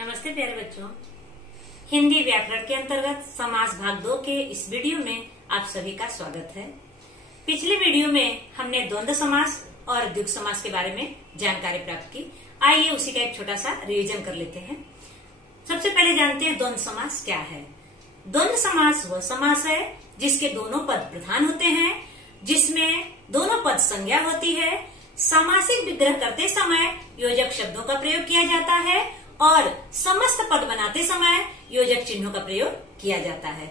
नमस्ते प्यारे बच्चों, हिंदी व्याकरण के अंतर्गत समास भाग 2 के इस वीडियो में आप सभी का स्वागत है। पिछले वीडियो में हमने द्वंद्व समास और द्विगु समास के बारे में जानकारी प्राप्त की। आइए उसी का एक छोटा सा रिवीजन कर लेते हैं। सबसे पहले जानते हैं द्वंद्व समास क्या है। द्वंद्व समास वह समास है जिसके दोनों पद प्रधान होते हैं, जिसमें दोनों पद संज्ञा होती है, सामासिक विग्रह करते समय योजक शब्दों का प्रयोग किया जाता है और समस्त पद बनाते समय योजक चिन्हों का प्रयोग किया जाता है।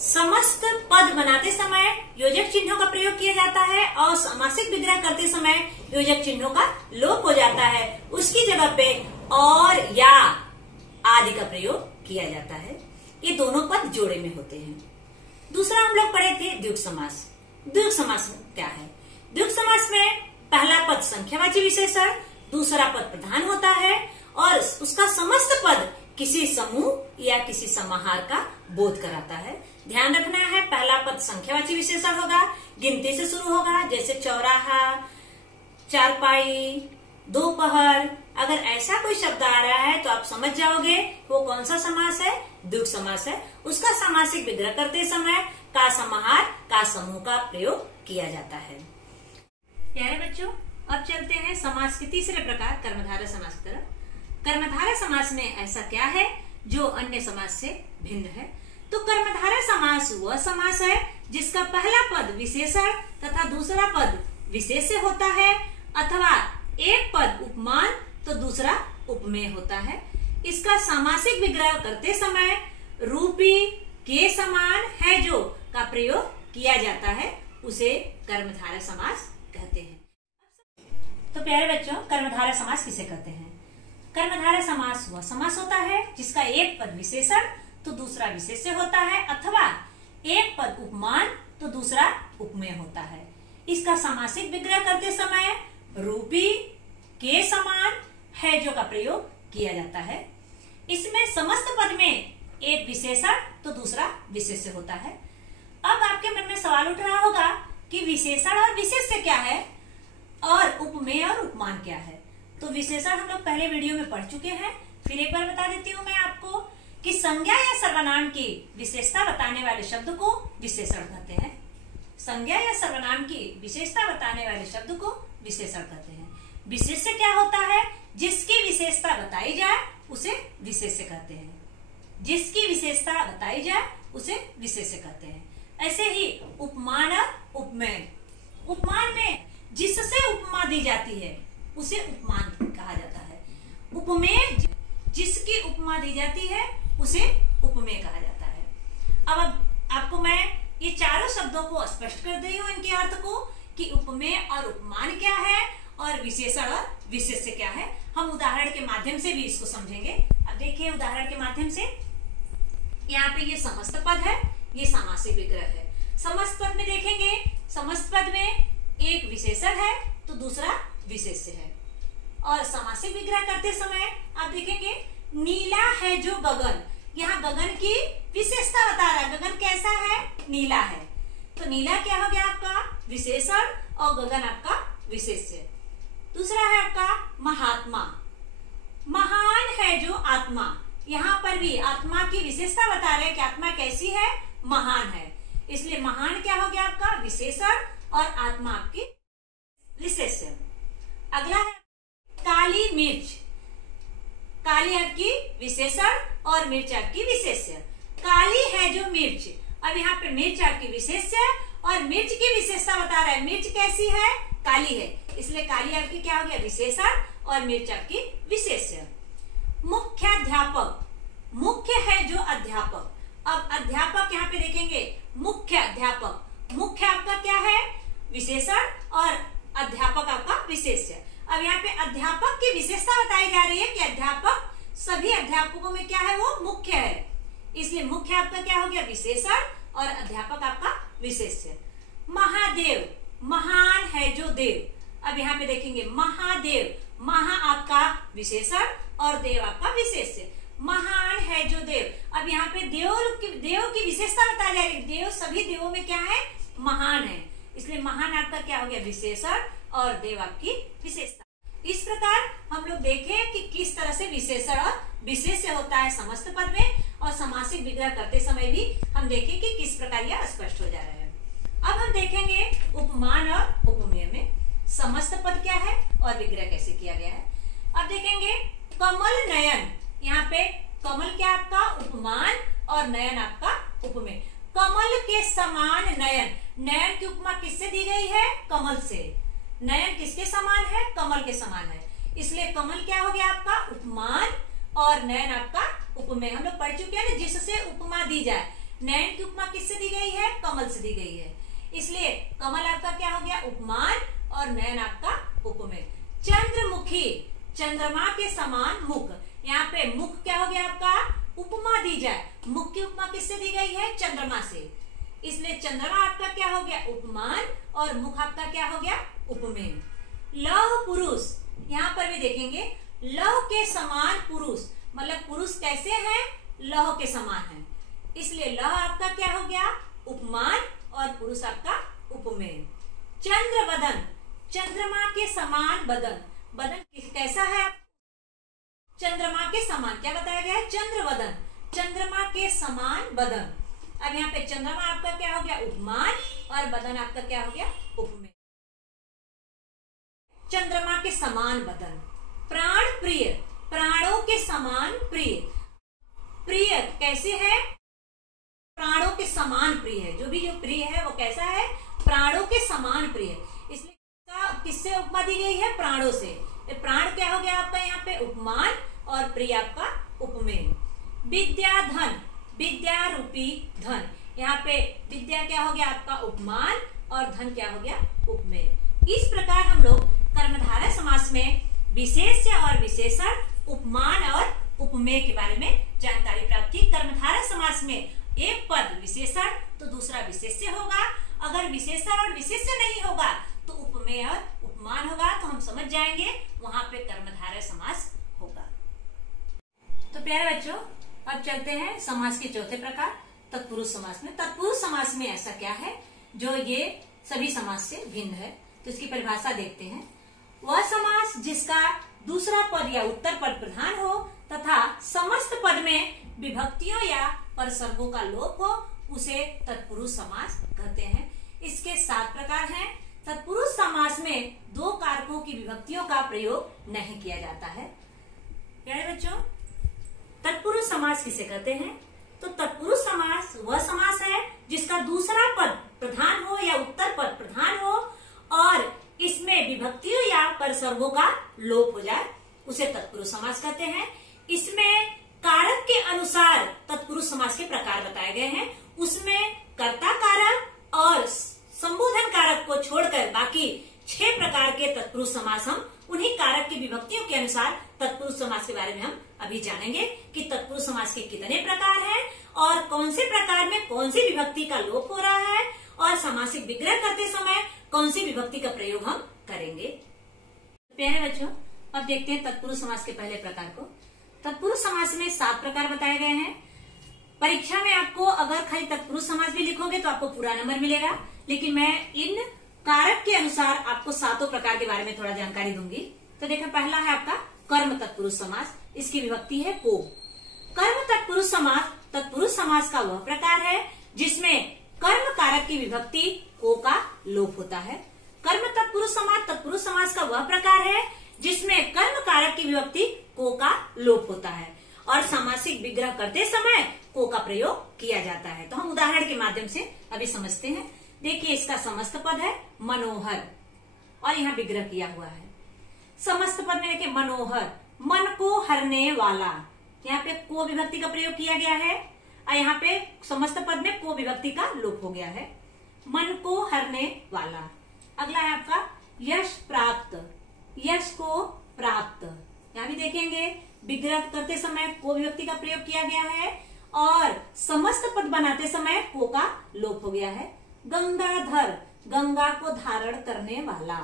समस्त पद बनाते समय योजक चिन्हों का प्रयोग किया जाता है और सामासिक विग्रह करते समय योजक चिन्हों का लोप हो जाता है। उसकी जगह पे और या आदि का प्रयोग किया जाता है। ये दोनों पद जोड़े में होते हैं। दूसरा हम लोग पढ़े थे द्विगु समास। द्विगु समास क्या है? द्विगु समास में पहला पद संख्यावाची विशेषण, दूसरा पद प्रधान होता है और उसका समस्त पद किसी समूह या किसी समाहार का बोध कराता है। ध्यान रखना है, पहला पद संख्यावाची विशेषण होगा, गिनती से शुरू होगा, जैसे चौराहा, चारपाई, दोपहर। अगर ऐसा कोई शब्द आ रहा है तो आप समझ जाओगे वो कौन सा समास है, द्विगु समास है। उसका सामासिक विग्रह करते समय का समाहार का समूह का प्रयोग किया जाता है। प्यारे बच्चों, अब चलते हैं समास के तीसरे प्रकार कर्मधारय समास की तरफ। कर्मधारय समास में ऐसा क्या है जो अन्य समास से भिन्न है? तो कर्मधारय समास वह समास है जिसका पहला पद विशेषण तथा दूसरा पद विशेष्य होता है, अथवा एक पद उपमान तो दूसरा उपमेय होता है। इसका सामासिक विग्रह करते समय रूपी के समान है जो का प्रयोग किया जाता है, उसे कर्मधारय समास कहते हैं। तो प्यारे बच्चों, कर्मधारय समास किसे कहते हैं? कर्मधारय समास वह समास होता है जिसका एक पद विशेषण तो दूसरा विशेष्य होता है, अथवा एक पद उपमान तो दूसरा उपमेय होता है। इसका सामासिक विग्रह करते समय रूपी के समान है जो का प्रयोग किया जाता है। इसमें समस्त पद में एक विशेषण तो दूसरा विशेष्य होता है। अब आपके मन में सवाल उठ रहा होगा कि विशेषण और विशेष्य क्या है और उपमेय और उपमान क्या है। तो विशेषण हम लोग पहले वीडियो में पढ़ चुके हैं, फिर एक बार बता देती हूँ मैं आपको कि संज्ञा या सर्वनाम की विशेषता बताने वाले शब्द को विशेषण कहते हैं। संज्ञा या सर्वनाम की विशेषता बताने वाले शब्द को विशेषण कहते हैं। विशेष्य क्या होता है? जिसकी विशेषता बताई जाए उसे विशेष्य कहते हैं। जिसकी विशेषता बताई जाए उसे विशेष्य कहते हैं। ऐसे ही उपमान और उपमेय। उपमान में जिससे उपमा दी जाती है उसे उपमान कहा जाता है। उपमेय जिसकी उपमा दी जाती है उसे उपमेय कहा जाता है। अब आपको मैं ये चारों शब्दों को स्पष्ट कर दी हूँ, इनके अर्थ को, कि उपमेय और उपमान क्या है और विशेषण और विशेष्य क्या है। हम उदाहरण के माध्यम से भी इसको समझेंगे। अब देखिए उदाहरण के माध्यम से, यहाँ पे ये समस्त पद है, ये सामासिक विग्रह है। समस्त पद में देखेंगे, समस्त पद में एक विशेषण है तो दूसरा विशेष्य है। और सामासिक विग्रह करते समय आप देखेंगे नीला है जो गगन, यहाँ गगन की विशेषता बता रहा है। गगन कैसा है? नीला है। तो नीला क्या हो गया आपका? विशेषण और गगन आपका विशेष्य। दूसरा है आपका महात्मा। महान है जो आत्मा, यहाँ पर भी आत्मा की विशेषता बता रहे हैं कि आत्मा कैसी है? महान है। इसलिए महान क्या हो गया आपका? विशेषण और आत्मा आपकी विशेष्य। अगला है काली मिर्च। काली आपकी विशेषण और मिर्च आपकी विशेष्य। काली है जो मिर्च, अब यहाँ पे मिर्च आपकी विशेष्य और मिर्च की विशेषता बता रहा है। मिर्च कैसी है? काली है, इसलिए काली आपकी क्या हो गया? विशेषण और मिर्च आपकी विशेष्य। मुख्याध्यापक, मुख्य है जो अध्यापक। अब अध्यापक यहाँ पे देखेंगे मुख्य अध्यापक। मुख्य आपका क्या है? विशेषण और अध्यापक आपका विशेष्य। अब यहाँ पे अध्यापक की विशेषता बताई जा रही है कि अध्यापक सभी अध्यापकों में क्या है? वो मुख्य है। इसलिए मुख्य आपका क्या हो गया? विशेषण और अध्यापक आपका विशेष्य। महादेव, महान है जो देव। अब यहाँ पे देखेंगे महादेव, महा आपका विशेषण और देव आपका विशेष्य। महान है जो देव। अब यहाँ पे देव की विशेषता बताई जा रही है। देव सभी देवों में क्या है? महान है, इसलिए महान आपका क्या हो गया? विशेषण और देव आपकी विशेषता। इस प्रकार हम लोग देखें कि किस तरह से विशेषण और विशेष्य होता है समस्त पद में, और समासिक विग्रह करते समय भी हम देखें कि किस प्रकार यह स्पष्ट हो जा रहा है। अब हम देखेंगे उपमान और उपमेय में समस्त पद क्या है और विग्रह कैसे किया गया है। अब देखेंगे कमल नयन, यहाँ पे कमल क्या आपका उपमान और नयन आपका उपमेय। कमल के समान नयन, नयन की उपमा किससे दी गई है? कमल से। नयन किसके समान है? कमल के समान है, इसलिए कमल क्या हो गया आपका उपमान और नयन आपका उपमेय। हम लोग पढ़ चुके हैं ना, जिससे उपमा दी जाए। नयन की उपमा किससे दी गई है? कमल से दी गई है, इसलिए कमल आपका क्या हो गया? उपमान, और नयन आपका उपमेय। चंद्रमुखी, चंद्रमा के समान मुख, यहाँ पे मुख क्या हो गया आपका? उपमा दी जाए। मुख की उपमा किससे दी गई है? चंद्रमा से, इसलिए चंद्रमा आपका क्या हो गया? उपमान, और मुख आपका क्या हो गया? उपमेय। लौह पुरुष, यहाँ पर भी देखेंगे लौह के समान पुरुष, मतलब पुरुष कैसे है? लौह के समान है, इसलिए लौह आपका क्या हो गया? उपमान, और पुरुष आपका उपमेय। चंद्रवदन, चंद्रमा के समान बदन, बदन कैसा है? चंद्रमा के समान, क्या बताया गया है? चंद्रवदन, चंद्रमा के समान बदन। अब यहाँ पे चंद्रमा आपका क्या हो गया? उपमान, और बदन आपका क्या हो गया? उपमेय। चंद्रमा के समान बदन। प्राण प्रिय, प्राणों के समान प्रिय, प्रिय कैसे है? प्राणों के समान प्रिय है, जो भी जो प्रिय है वो कैसा है? प्राणों के समान प्रिय, इसलिए किससे उपमा दी गई है? प्राणों से। प्राण क्या हो गया आपका यहाँ पे? उपमान, और प्रिय आपका उपमेय। विद्याधन, विद्या रूपी धन, यहाँ पे विद्या क्या हो गया आपका? उपमान, और धन क्या हो गया? उपमेय। इस प्रकार हम लोग कर्मधारय समास में विशेष्य और विशेषण, उपमान और उपमेय के बारे में जानकारी प्राप्त की। कर्मधारय समास में एक पद विशेषण तो दूसरा विशेष्य होगा, अगर विशेषण और विशेष्य नहीं होगा तो उपमेय और उपमान होगा, तो हम समझ जाएंगे वहां पे कर्मधारय समास होगा। तो प्यारे बच्चों, अब चलते हैं समास के चौथे प्रकार तत्पुरुष समास में। तत्पुरुष समास में ऐसा क्या है जो ये सभी समास से भिन्न है, तो इसकी परिभाषा देखते हैं। वह समास जिसका दूसरा पद या उत्तर पद प्रधान हो तथा समस्त पद में विभक्तियों या परसर्गों का लोप हो, उसे तत्पुरुष समास कहते हैं। इसके 7 प्रकार हैं। तत्पुरुष समास में 2 कारकों की विभक्तियों का प्रयोग नहीं किया जाता है। प्यारे बच्चों, तत्पुरुष समास किसे कहते हैं? तो तत्पुरुष समास वह समास है जिसका दूसरा पद प्रधान हो या उत्तर पद प्रधान हो और इसमें विभक्तियों या परसर्गों का लोप हो जाए, उसे तत्पुरुष समास कहते हैं। इसमें कारक के अनुसार तत्पुरुष समास के प्रकार बताए गए हैं। उसमें कर्ता कारक और संबोधन कारक को छोड़कर बाकी 6 प्रकार के तत्पुरुष समास हम उन्हीं कारक की विभक्तियों के अनुसार तत्पुरुष समास के बारे में हम अभी जानेंगे कि तत्पुरुष समास के कितने प्रकार हैं और कौन से प्रकार में कौन सी विभक्ति का लोप हो रहा है, और समासिक विग्रह करते समय कौन सी विभक्ति का प्रयोग हम करेंगे। प्यारे बच्चों, अब देखते हैं तत्पुरुष समास के पहले प्रकार को। तत्पुरुष समास में 7 प्रकार बताए गए हैं। परीक्षा में आपको अगर खाली तत्पुरुष समास भी लिखोगे तो आपको पूरा नंबर मिलेगा, लेकिन मैं इन कारक के अनुसार आपको 7 प्रकार के बारे में थोड़ा जानकारी दूंगी। तो देखो, पहला है आपका कर्म तत्पुरुष समास। इसकी विभक्ति है को। कर्म तत्पुरुष समास तत्पुरुष समास का वह प्रकार है जिसमें कर्म कारक की विभक्ति को का लोप होता है। कर्म तत्पुरुष समास का वह प्रकार है जिसमें कर्म कारक की विभक्ति को का लोप होता है और सामासिक विग्रह करते समय को का प्रयोग किया जाता है। तो हम उदाहरण के माध्यम से अभी समझते हैं। देखिए, इसका समस्त पद है मनोहर और यहाँ विग्रह किया हुआ है। समस्त पद में देखिए मनोहर, मन को हरने वाला, यहाँ पे को विभक्ति का प्रयोग किया गया है और यहाँ पे समस्त पद में को विभक्ति का लोप हो गया है। मन को हरने वाला। अगला है आपका यश प्राप्त, यश को प्राप्त। यहाँ भी देखेंगे विग्रह करते समय को विभक्ति का प्रयोग किया गया है और समस्त पद बनाते समय को का लोप हो गया है। गंगाधर, गंगा को धारण करने वाला,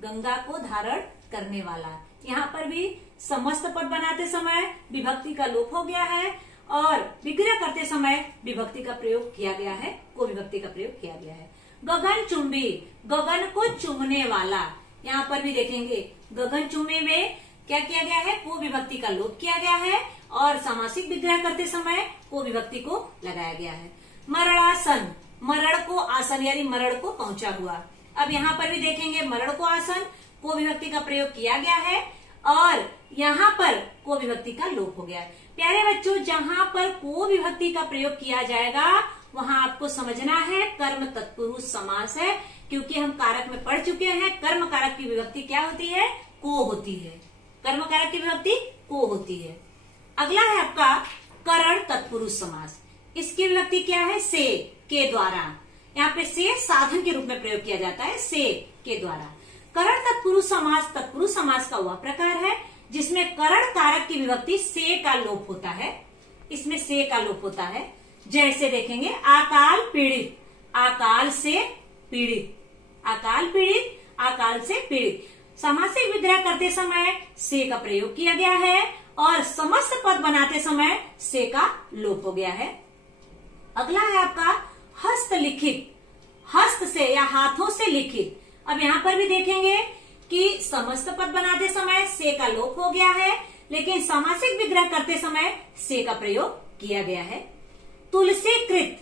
गंगा को धारण करने वाला। यहाँ पर भी समस्त पद बनाते समय विभक्ति का लोप हो गया है और विग्रह करते समय विभक्ति का प्रयोग किया गया है, को विभक्ति का प्रयोग किया गया है। गगन चुंबी, गगन को चूमने वाला। यहाँ पर भी देखेंगे गगन चुंबी में क्या किया गया है, को विभक्ति का लोप किया गया है और सामासिक विग्रह करते समय को विभक्ति को लगाया गया है। मरणासन, मरण को आसन यानी मरण को पहुंचा हुआ। अब यहाँ पर भी देखेंगे मरण को आसन को विभक्ति का प्रयोग किया गया है और यहाँ पर को विभक्ति का लोप हो गया है। प्यारे बच्चों, जहां पर को विभक्ति का प्रयोग किया जाएगा वहां आपको समझना है कर्म तत्पुरुष समास है, क्योंकि हम कारक में पढ़ चुके हैं कर्म कारक की विभक्ति क्या होती है, को होती है। कर्म कारक की विभक्ति को होती है। अगला है आपका करण तत्पुरुष समास। इसकी विभक्ति क्या है, से, के द्वारा। यहाँ पे से साधन के रूप में प्रयोग किया जाता है, से, के द्वारा। करण तत्पुरुष समास का वह प्रकार है जिसमें करण कारक की विभक्ति से का लोप होता है। इसमें से का लोप होता है। जैसे देखेंगे अकाल पीड़ित, अकाल से पीड़ित, अकाल पीड़ित, अकाल से पीड़ित। सामासिक विग्रह करते समय से का प्रयोग किया गया है और समस्त पद बनाते समय से का लोप हो गया है। अगला है आपका हस्तलिखित, हस्त से या हाथों से लिखित। अब यहाँ पर भी देखेंगे कि समस्त पद बनाते समय से का लोप हो गया है, लेकिन सामासिक विग्रह करते समय से का प्रयोग किया गया है। तुलसीकृत,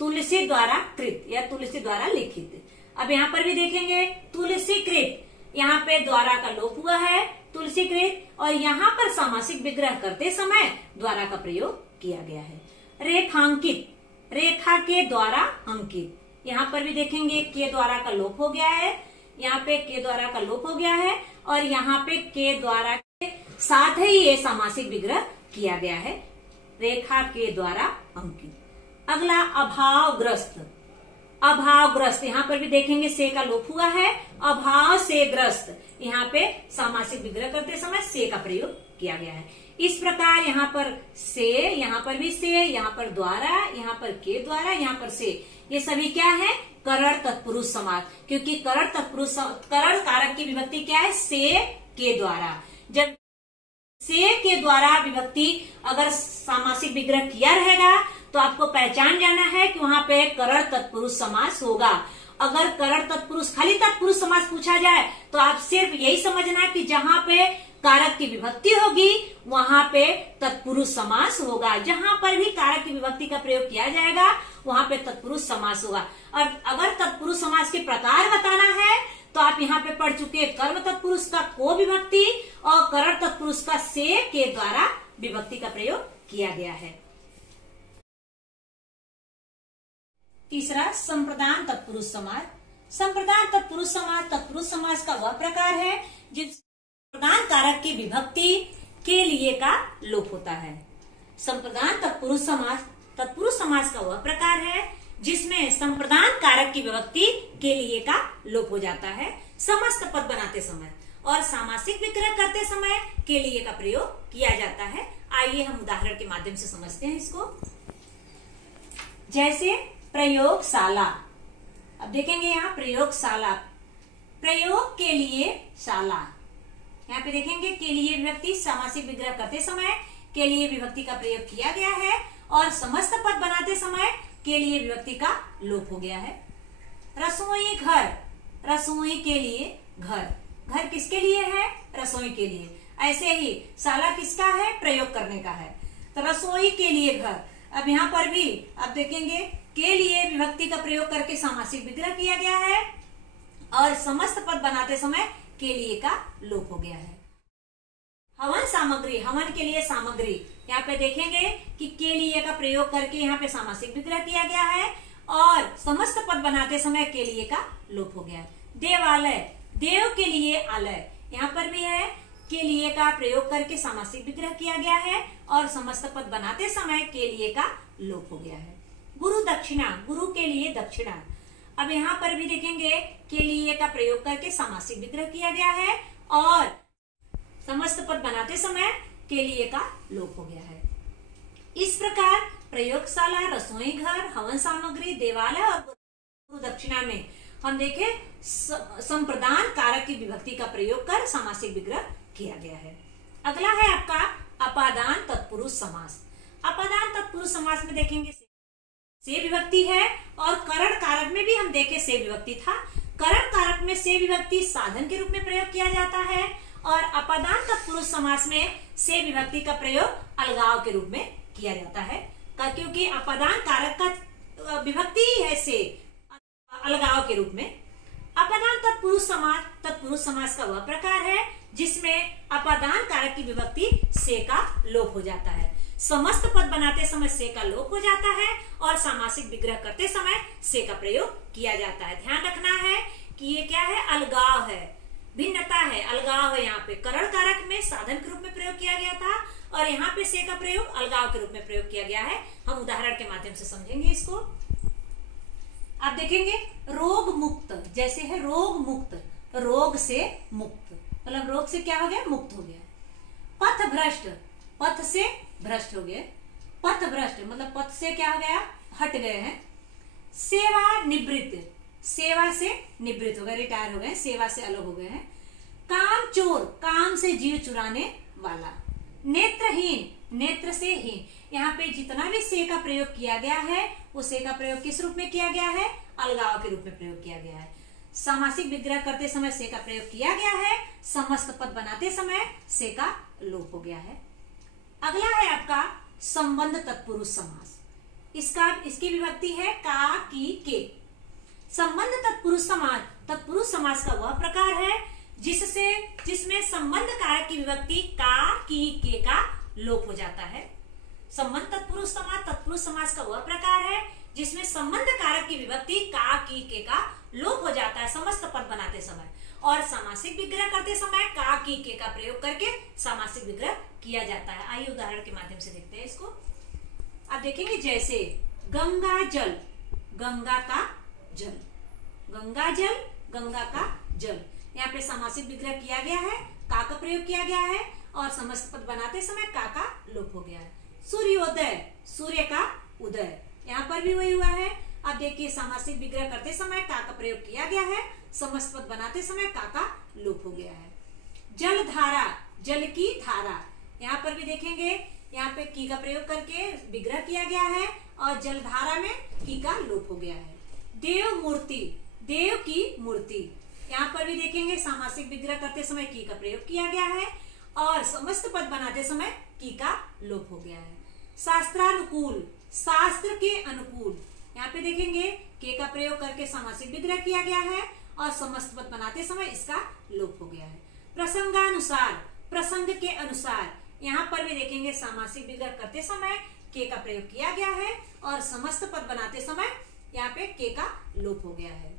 तुलसी द्वारा कृत या तुलसी द्वारा लिखित। अब यहाँ पर भी देखेंगे तुलसीकृत, यहाँ पे द्वारा का लोप हुआ है, तुलसीकृत, और यहाँ पर सामासिक विग्रह करते समय द्वारा का प्रयोग किया गया है। रेखांकित, रेखा के द्वारा अंकित। यहाँ पर भी देखेंगे के द्वारा का लोप हो गया है, यहाँ पे के द्वारा का लोप हो गया है और यहाँ पे के द्वारा के साथ ही ये सामासिक विग्रह किया गया है, रेखा के द्वारा अंकित। अगला अभावग्रस्त, अभावग्रस्त। यहाँ पर भी देखेंगे से का लोप हुआ है, अभाव से ग्रस्त। यहाँ पे सामासिक विग्रह करते समय से का प्रयोग किया गया है। इस प्रकार यहाँ पर से, यहाँ पर भी से, यहाँ पर द्वारा, यहाँ पर के द्वारा, यहाँ पर से, ये सभी क्या है, करण तत्पुरुष समास। क्योंकि करण तत्पुरुष, करण कारक की विभक्ति क्या है, से के द्वारा। जब से के द्वारा विभक्ति अगर सामासिक विग्रह किया रहेगा तो आपको पहचान जाना है कि वहां पे करण तत्पुरुष समास होगा। अगर करण तत्पुरुष, खाली तत्पुरुष समास पूछा जाए तो आप सिर्फ यही समझना कि जहां पे कारक की विभक्ति होगी वहां पे तत्पुरुष समास होगा। जहां पर भी कारक की विभक्ति का प्रयोग किया जाएगा वहां पे तत्पुरुष समास होगा। और अगर तत्पुरुष समास के प्रकार बताना है तो आप यहाँ पे पढ़ चुके हैं कर्म तत्पुरुष का को विभक्ति और करण तत्पुरुष का से के द्वारा विभक्ति का प्रयोग किया गया है। तीसरा संप्रदान तत्पुरुष समास। संप्रदान तत्पुरुष समास तत्पुरुष समास का वह प्रकार है जिस संप्रदान कारक की विभक्ति के लिए का लोप होता है। संप्रदान तत्पुरुष समास तत्पुरुष समास का वह प्रकार है जिसमें संप्रदान कारक की विभक्ति के लिए का लोप हो जाता है समस्त पद बनाते समय और सामासिक विग्रह करते समय के लिए का प्रयोग किया जाता है। आइए हम उदाहरण के माध्यम से समझते हैं इसको। जैसे प्रयोगशाला। अब देखेंगे यहाँ प्रयोगशाला, प्रयोग के लिए शाला। यहाँ पे देखेंगे के लिए विभक्ति सामासिक विग्रह करते समय के लिए विभक्ति का प्रयोग किया गया है और समस्त पद बनाते समय के लिए विभक्ति का लोप हो गया है। रसोई घर, रसोई के लिए घर, घर किसके लिए है, रसोई के लिए। ऐसे ही शाला किसका है, प्रयोग करने का है, तो रसोई के लिए घर। अब यहाँ पर भी आप देखेंगे के लिए विभक्ति का प्रयोग करके सामासिक विग्रह किया गया है और समस्त पद बनाते समय के लिए का लोप हो गया है। हवन सामग्री, हवन के लिए सामग्री, यहाँ पे देखेंगे कि के लिए का प्रयोग करके यहाँ पे सामासिक विग्रह किया गया है और समस्त पद बनाते समय के लिए का लोप हो गया है। देवालय, देव के लिए आलय, यहाँ पर भी है के लिए का प्रयोग करके सामासिक विग्रह किया गया है और समस्त पद बनाते समय के लिए का लोप हो गया है। गुरु दक्षिणा, गुरु के लिए दक्षिणा। अब यहाँ पर भी देखेंगे के लिए का प्रयोग करके सामासिक विग्रह किया गया है और समस्त पद बनाते समय के लिए का लोप हो गया है। इस प्रकार प्रयोगशाला, रसोई घर, हवन सामग्री, देवालय और गुरु दक्षिणा में हम देखे संप्रदान कारक की विभक्ति का प्रयोग कर सामासिक विग्रह किया गया है। अगला है आपका अपादान तत्पुरुष समास। अपादान तत्पुरुष समास में देखेंगे से विभक्ति है और करण कारक में भी हम देखे से विभक्ति था। करण कारक में से विभक्ति साधन के रूप में प्रयोग किया जाता है और अपादान तत्पुरुष समास में से विभक्ति का प्रयोग अलगाव के रूप में किया जाता है, क्योंकि अपादान कारक का विभक्ति ही है से, अलगाव के रूप में। अपादान तत्पुरुष समास का वह प्रकार है जिसमें अपादान कारक की विभक्ति से का लोप हो जाता है, समस्त पद बनाते समय से का लोप हो जाता है और सामासिक विग्रह करते समय से का प्रयोग किया जाता है। ध्यान रखना है कि ये क्या है, अलगाव है, भिन्नता है, अलगाव है। यहाँ पे करण कारक में साधन के रूप में प्रयोग किया गया था और यहाँ पे से का प्रयोग अलगाव के रूप में प्रयोग किया गया है। हम उदाहरण के माध्यम से समझेंगे इसको। आप देखेंगे रोग मुक्त, जैसे है रोग मुक्त, रोग से मुक्त, मतलब रोग से क्या हो गया, मुक्त हो गया। पथ भ्रष्ट, पथ से भ्रष्ट हो गए, पथ भ्रष्ट मतलब पथ से क्या हो गया, हट गए हैं। सेवा निवृत्त, सेवा से निवृत्त हो गए, रिटायर हो गए, सेवा से अलग हो गए हैं। काम चोर, काम से जीव चुराने वाला। नेत्रहीन, नेत्र से हीन, यहाँ पे जितना भी से का प्रयोग किया गया है वो से का प्रयोग किस रूप में किया गया है, अलगाव के रूप में प्रयोग किया गया है। सामासिक विग्रह करते समय से का प्रयोग किया गया है, समस्त पद बनाते समय से का लोप हो गया है। अगला है आपका संबंध तत्पुरुष समास। इसकी विभक्ति है का, की, के। संबंध तत्पुरुष समास का वह प्रकार है जिसमें संबंध कारक की विभक्ति का, की, के का लोप हो जाता है। संबंध तत्पुरुष समास का वह प्रकार है जिसमें संबंध कारक की विभक्ति का, की, के का लोप हो जाता है समस्त पद बनाते समय और सामासिक विग्रह करते समय का, की, के का प्रयोग करके सामासिक विग्रह किया जाता है। आइए उदाहरण के माध्यम से देखते हैं इसको। आप देखेंगे जैसे गंगा जल, गंगा का जल, गंगा जल, गंगा का जल। यहाँ पे सामासिक विग्रह किया गया है, का प्रयोग किया गया है और समस्त पद बनाते समय का लोप हो गया है। सूर्योदय, सूर्य का उदय, यहाँ पर भी वही हुआ है। अब देखिए सामासिक विग्रह करते समय का प्रयोग किया गया है, समस्त पद बनाते समय का लोप हो गया है। जल धारा, जल की धारा, यहाँ पर भी देखेंगे यहाँ पे की का प्रयोग करके विग्रह किया गया है और जल धारा में की का लोप हो गया है। देव मूर्ति, देव की मूर्ति, यहाँ पर भी देखेंगे सामासिक विग्रह करते समय की का प्रयोग किया गया है और समस्त पद बनाते समय की का लोप हो गया है। शास्त्रानुकूल, शास्त्र के अनुकूल, यहाँ पे देखेंगे के का प्रयोग करके सामासिक विग्रह किया गया है और समस्त पद बनाते समय इसका लोप हो गया है। प्रसंगानुसार, प्रसंग के अनुसार, यहाँ पर भी देखेंगे सामासिक विग्रह करते समय के का प्रयोग किया गया है और समस्त पद बनाते समय यहाँ पे के का लोप हो गया है।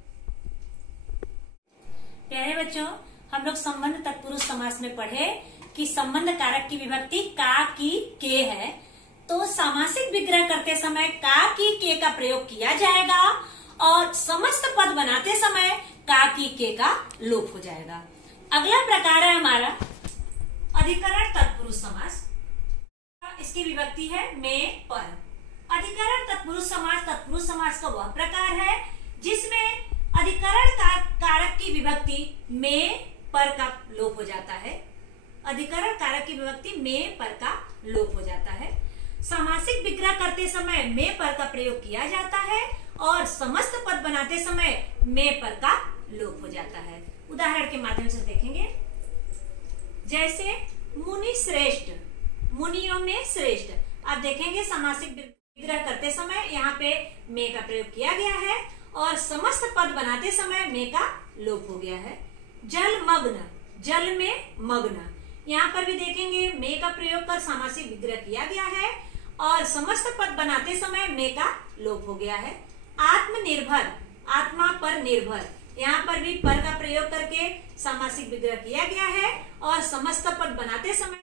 प्यारे बच्चों, हम लोग संबंध तत्पुरुष समास में पढ़े कि संबंध कारक की विभक्ति का, की, के है, तो सामासिक विग्रह करते समय का, की, के का प्रयोग किया जाएगा और समस्त पद बनाते समय का, की, के का लोप हो जाएगा। अगला प्रकार है हमारा अधिकरण तत्पुरुष समास। इसकी विभक्ति है में, पर। अधिकरण तत्पुरुष समास का वह प्रकार है जिसमें अधिकरण कारक की विभक्ति में, पर का लोप हो जाता है। अधिकरण कारक की विभक्ति में, पर का लोप हो जाता है। सामासिक विग्रह करते समय में, पर का प्रयोग किया जाता है और समस्त पद बनाते समय में, पर का लोप हो जाता है। उदाहरण के माध्यम से देखेंगे जैसे मुनि श्रेष्ठ, मुनियों में श्रेष्ठ। आप देखेंगे सामासिक विग्रह करते समय यहाँ पे में का प्रयोग किया गया है और समस्त पद बनाते समय में का लोप हो गया है। जल मग्न, जल में मग्न, यहाँ पर भी देखेंगे में का प्रयोग कर सामासिक विग्रह किया गया है और समस्त पद बनाते समय में का लोप हो गया है। आत्मनिर्भर, आत्मा पर निर्भर, यहाँ पर भी पर का प्रयोग करके सामासिक विग्रह किया गया है और समस्त पद बनाते समय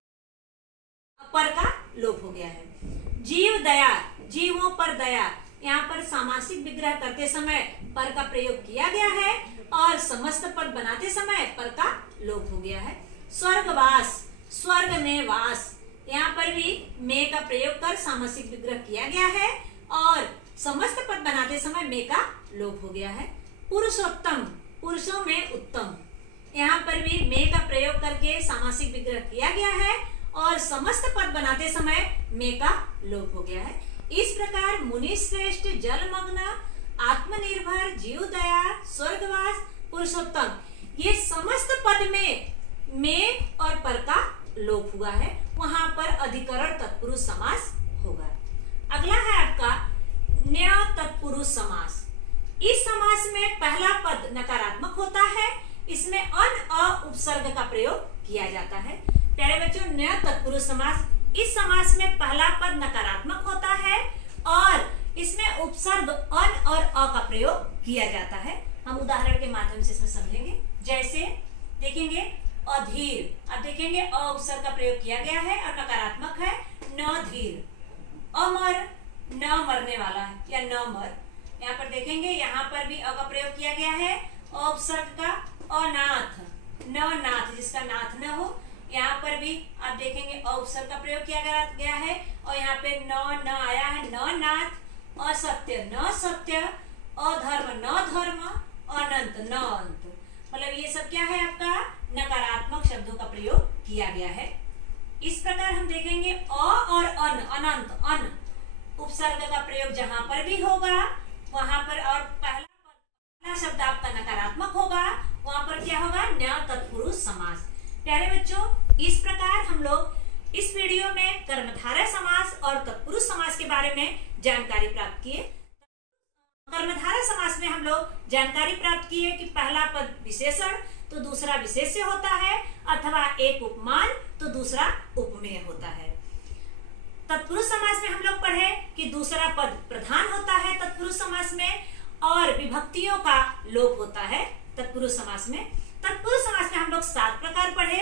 पर का लोप हो गया है। जीव दया, जीवों पर दया, यहाँ पर सामासिक विग्रह करते समय पर का प्रयोग किया गया है और समस्त पद बनाते समय पर का लोप हो गया है। स्वर्गवास, स्वर्ग में वास, यहाँ पर भी में का प्रयोग कर सामासिक विग्रह किया गया है और समस्त पद बनाते समय में का लोप हो गया है। पुरुषोत्तम, पुरुषों में उत्तम, यहाँ पर भी में का प्रयोग करके सामासिक विग्रह किया गया है और समस्त पद बनाते समय में का लोप हो गया है। इस प्रकार मुनि श्रेष्ठ, जलमग्न, आत्मनिर्भर, जीव दया, स्वर्गवास, पुरुषोत्तम, ये समस्त पद में और पर का लोप हुआ है। वहां पर अधिकरण तत्पुरुष समास होगा। अगला है आपका न्य तत्पुरुष समास। इस समास में पहला पद नकारात्मक होता है, इसमें अन अ उपसर्ग का प्रयोग किया जाता है। प्यारे बच्चों, न्य तत्पुरुष समास, इस समास में पहला पद नकारात्मक होता है और इसमें उपसर्ग अन और अ का प्रयोग किया जाता है। हम उदाहरण के माध्यम से इसमें समझेंगे। जैसे देखेंगे अधीर, अब देखेंगे अ उपसर्ग का प्रयोग किया गया है और नकारात्मक है न धीर। अमर, न मरने वाला है या न मर। यहाँ पर देखेंगे, यहाँ पर भी अ का प्रयोग किया गया है अ उपसर्ग का। अनाथ, न नाथ, जिसका नाथ न हो। यहाँ पर भी आप देखेंगे अ उपसर्ग का प्रयोग किया गया है और यहाँ पे न आया है, न नाथ। असत्य, न सत्य। अधर्म, न धर्म। अनंत, न अंत। मतलब ये सब क्या है आपका नकारात्मक शब्दों का प्रयोग किया गया है। इस प्रकार हम देखेंगे अ और अन, अनंत, अन उपसर्ग का प्रयोग जहां पर भी होगा वहां पर, और पहला शब्द आपका नकारात्मक होगा, वहां पर क्या होगा न्य तत्पुरुष समास। प्यारे बच्चों, इस प्रकार हम लोग इस वीडियो में कर्मधारय समास और तत्पुरुष समास के बारे में जानकारी प्राप्त किए। कर्मधारय समास में हम लोग जानकारी प्राप्त किए कि पहला पद विशेषण तो दूसरा विशेष्य होता है, अथवा एक उपमान तो दूसरा उपमेय होता है। तत्पुरुष समास में हम लोग पढ़े कि दूसरा पद प्रधान होता है तत्पुरुष समास में, और विभक्तियों का लोप होता है तत्पुरुष समास में। तत्पुरुष समास में हम लोग 7 प्रकार पढ़े।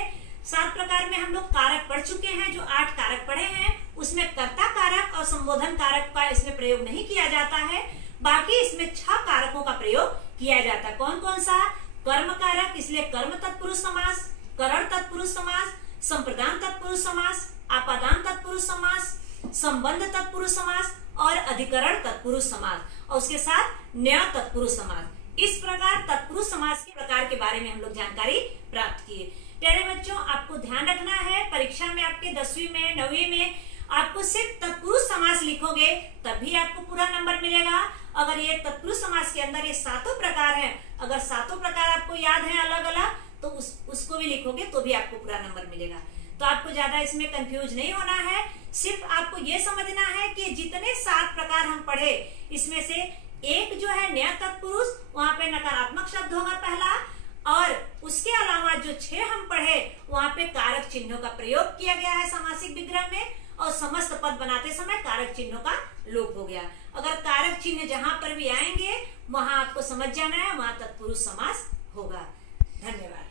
7 प्रकार में हम लोग कारक पढ़ चुके हैं। जो 8 कारक पढ़े हैं उसमें कर्ता कारक और संबोधन कारक का इसमें प्रयोग नहीं किया जाता है। बाकी इसमें 6 कारकों का प्रयोग किया जाता है। कौन कौन सा? कर्म कारक, इसलिए कर्म तत्पुरुष समास, करण तत्पुरुष समास, संप्रदान तत्पुरुष समास, आपादान तत्पुरुष समास, संबंध तत्पुरुष समास और अधिकरण तत्पुरुष समास, और उसके साथ न्य तत्पुरुष समास। इस प्रकार तत्पुरुष समास के प्रकार के बारे में हम लोग जानकारी प्राप्त किए। प्यारे बच्चों, आपको ध्यान रखना है, परीक्षा में आपके 10वीं में 9वीं में आपको सिर्फ तत्पुरुष समास लिखोगे तभी आपको पूरा नंबर मिलेगा। अगर ये तत्पुरुष समास के अंदर ये 7 प्रकार हैं, अगर 7 प्रकार आपको याद है अलग अलग, तो उसको भी लिखोगे तो भी आपको पूरा नंबर मिलेगा। तो आपको ज्यादा इसमें कंफ्यूज नहीं होना है। सिर्फ आपको ये समझना है कि जितने 7 प्रकार हम पढ़े, इसमें से एक जो है न्य तत्पुरुष, वहां पे नकारात्मक शब्द होगा पहला, और उसके अलावा जो 6 हम पढ़े वहां पे कारक चिन्हों का प्रयोग किया गया है समासिक विग्रह में, और समस्त पद बनाते समय कारक चिन्हों का लोप हो गया। अगर कारक चिन्ह जहां पर भी आएंगे वहां आपको समझ जाना है, वहां तत्पुरुष समास होगा। धन्यवाद।